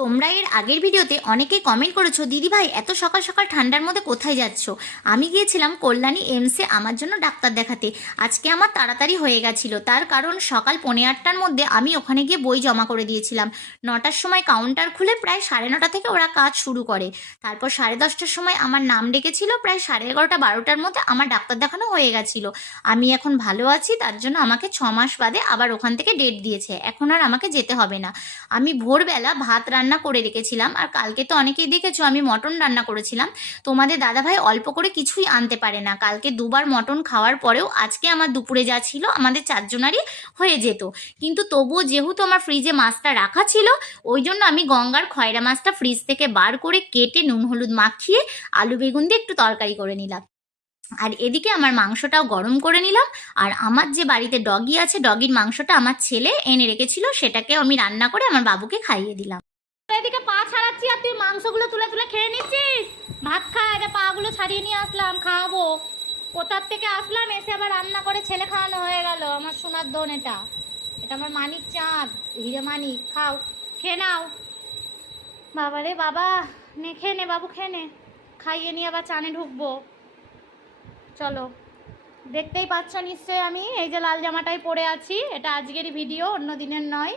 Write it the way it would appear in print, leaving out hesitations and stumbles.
তোমরা এর আগের ভিডিওতে অনেকেই কমেন্ট করেছো, দিদিভাই এত সকাল সকাল ঠান্ডার মধ্যে কোথায় যাচ্ছ? আমি গিয়েছিলাম কল্যাণী এমসে আমার জন্য ডাক্তার দেখাতে। আজকে আমার তাড়াতাড়ি হয়ে গেছিলো, তার কারণ সকাল 8:45টার মধ্যে আমি ওখানে গিয়ে বই জমা করে দিয়েছিলাম। 9টার সময় কাউন্টার খুলে প্রায় 9:30 থেকে ওরা কাজ শুরু করে। তারপর 10:30টার সময় আমার নাম ডেকেছিল, প্রায় 11:30 12টার মধ্যে আমার ডাক্তার দেখানো হয়ে গেছিলো। আমি এখন ভালো আছি, তার জন্য আমাকে 6 মাস বাদে আবার ওখান থেকে ডেট দিয়েছে, এখন আর আমাকে যেতে হবে না। আমি ভোরবেলা ভাত রান্না করে রেখেছিলাম, আর কালকে তো অনেকেই দেখেছো আমি মটন রান্না করেছিলাম। তোমাদের দাদাভাই অল্প করে কিছুই আনতে পারে না, কালকে দুবার মটন খাওয়ার পরেও আজকে আমার দুপুরে যা ছিল আমাদের 4জনারই হয়ে যেত। কিন্তু তবুও যেহেতু আমার ফ্রিজে মাছটা রাখা ছিল, ওই জন্য আমি গঙ্গার খয়রা মাছটা ফ্রিজ থেকে বার করে কেটে নুন হলুদ মাখিয়ে আলু বেগুন দিয়ে একটু তরকারি করে নিলাম। আর এদিকে আমার মাংসটাও গরম করে নিলাম। আর আমার যে বাড়িতে ডগি আছে, ডগির মাংসটা আমার ছেলে এনে রেখেছিল, সেটাকে আমি রান্না করে আমার বাবুকে খাইয়ে দিলাম। এদিকে পা ছাড়াচ্ছি আর তুই মাংসগুলো তুলে তুলে খেয়ে নিচ্ছিস। ভাত খা, এটা পাগুলো ছাড়িয়ে নিয়ে আসলাম, খাওয়াবো। কোথার থেকে আসলাম, এসে আবার রান্না করে ছেলে খাওয়ানো হয়ে গেল। আমার সোনার দোন এটা, এটা আমার মানিক চাঁদ, হিরে মানিক। খাও, খেয়ে নাও। বাবা রে বাবা, নে খেয়ে নে বাবু, খেয়ে নে। খাইয়ে নিয়ে আবার চানে ঢুকবো। চলো, দেখতেই পাচ্ছ নিশ্চয়ই আমি এই যে লাল জামাটাই পরে আছি, এটা আজকেরই ভিডিও, অন্য দিনের নয়।